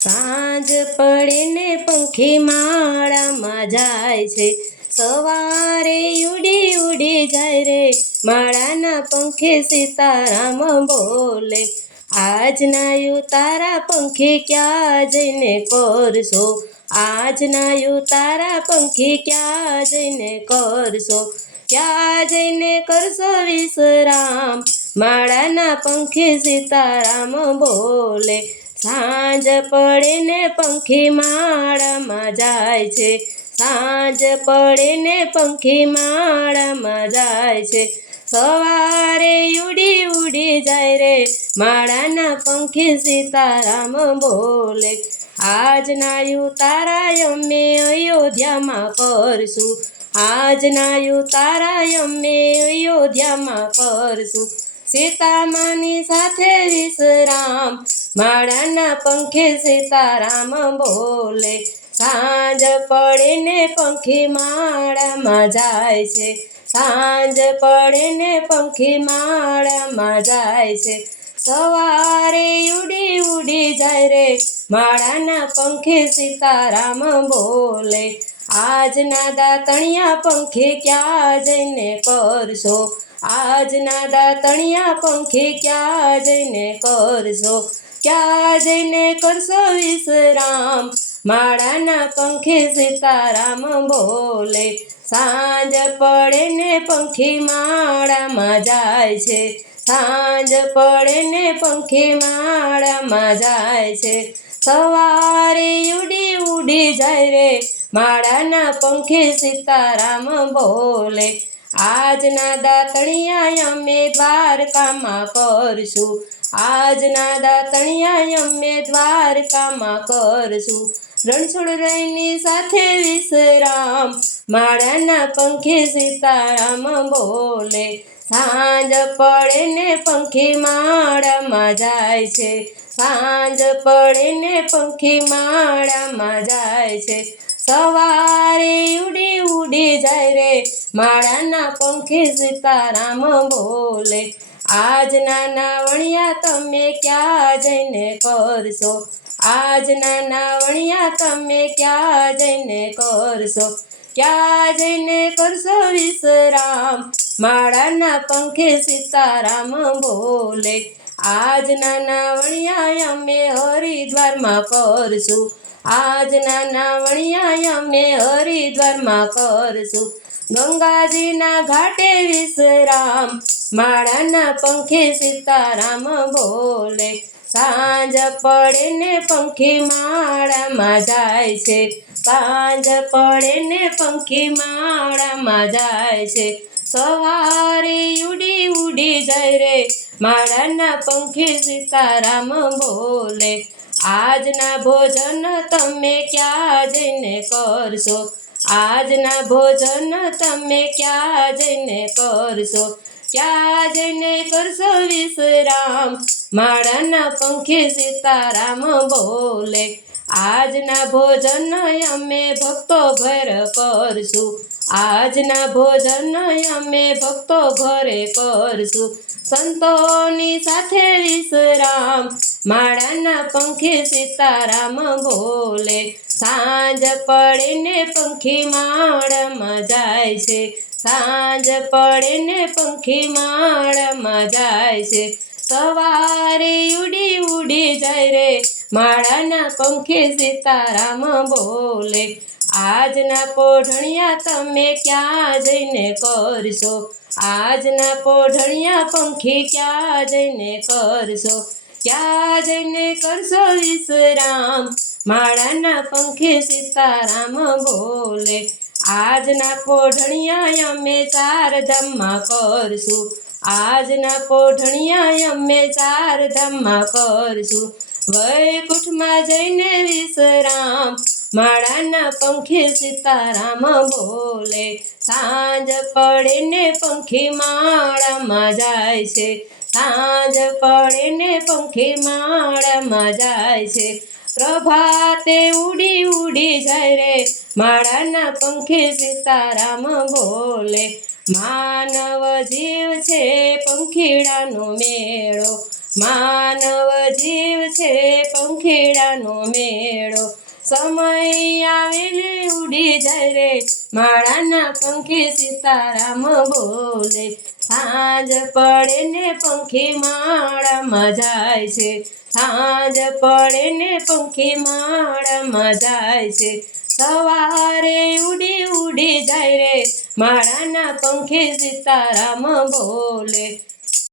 સાંજ પડે ને પંખી માળામાં જાય છે, સવારે ઉડી ઉડી જાય રે માળાના પંખે સીતારામ બોલે. આજના તારા પંખી ક્યાં જઈને કરશો, આજના તારા પંખી ક્યાં જઈને કરશો, ક્યાં જઈને કરશો વિશ્રામ, માળાના પંખે સીતારામ બોલે. સાંજ પડે ને પંખી માળામાં જાય છે, સાંજ પડે ને પંખી માળામાં જાય છે, સવારે ઉડી ઉડી જાય રે માળાના પંખી સીતારામ બોલે. આજના તારા અમે અયોધ્યામાં કરશું, આજના તારા અમે અયોધ્યામાં કરશું, સીતામાની સાથે વિશ્રામ, માળાના પંખે સીતારામ બોલે. સાંજ પડે ને પંખી માળામાં જાય છે, સાંજ પડે ને પંખી માળામાં જાય છે, સવારે ઉડી ઉડી જાય રે માળાના પંખે સીતારામ બોલે. આજના દાતણિયા પંખી ક્યાં જઈને કરશો, આજના દાતણિયા પંખી ક્યાં જઈને કરશો, ક્યાં જઈને કરશો વિશ્રામ, માળાના પંખે સીતારામ બોલે. સાંજ પડે ને પંખી માળામાં જાય છે, સાંજ પડે ને પંખી માળામાં જાય છે, સવારે ઉડી ઉડી જાય રે માળાના પંખે સીતારામ બોલે. આજના દાતણિયા અમે દ્વારકામાં કરશું, આજના દાતણિયા અમે દ્વારકામાં કરશું, રણછોડરાયની સાથે વિશ્રામ, માળાના પંખે સીતારામ બોલે. સાંજ પડે ને પંખી માળામાં જાય છે, સાંજ પડે ને પંખી માળામાં જાય છે, સવારે ઉડી ઉડી જાય રે માળાના પંખે સીતારામ બોલે. આજના નાવણિયા તમે ક્યાં જઈને કરશો, આજના નાવણિયા તમે ક્યાં જઈને કરશો, ક્યાં જઈને કરશો વિશ્રામ, માળાના પંખે સીતારામ બોલે. આજના નાવણિયા અમે હરિદ્વારમાં કરશું, આજના નાવણિયા અમે હરિદ્વારમાં કરશું, ગંગાજીના ઘાટે વિશ્રામ, માળાના પંખે સીતારામ બોલે. સાંજ પડે ને પંખી માળામાં જાય છે, સાંજ પડે ને પંખી માળામાં જાય છે, સવારે ઉડી ઉડી જાય રે માળાના પંખે સીતારામ બોલે. આજના ભોજન તમે ક્યાં જઈને કરશો, આજના ભોજન તમે ક્યાં જઈને કરશો, ક્યાં જઈને કરશો વિશ્રામ, માળાના પંખે સીતારામ બોલે. આજના ભોજન અમે ભક્તો ઘર કરશું, આજના ભોજન અમે ભક્તો ઘરે કરશું, સંતોની સાથે વિશ્રામ, માળાના પંખે સીતારામ બોલે. સાંજ પડે ને પંખી માળામાં જાય છે, સાંજ પડે ને પંખી માળામાં જાય છે, સવારે ઉડી ઉડી જાય રે માળાના પંખે સીતારામ બોલે. આજના પોઢણિયા તમે ક્યાં જઈને કરશો, આજના પોઢણિયા પંખી ક્યાં જઈને કરશો, ક્યાં જઈને કરશો વિશ્રામ, માળાના પંખે સીતારામ બોલે. આજના પોઢણિયા અમે ચારધામમાં કરશું, આજના પોઢણિયા અમે ચારધામમાં કરશું, વૈકુંઠમાં જઈને વિશ્રામ, માળાના પંખે સીતારામ બોલે. સાંજ પડે ને પંખી માળામાં જાય છે, સાંજ પડે ને પંખી માળામાં જાય છે, પ્રભાતે ઉડી ઉડી જાય રે માળાના પંખે સીતારામ બોલે. માનવ જીવ છે પંખીડાનો મેળો, માનવ જીવ છે પંખીડાનો મેળો, સમય આવે ને ઉડી જાય રે માળાના પંખી સીતારામ બોલે. સાંજ પડે ને પંખી માળામાં જાય છે, સાંજ પડે ને પંખી માળામાં જાય છે, સવારે ઉડી ઉડી જાય રે માળાના પંખી સીતારામ બોલે.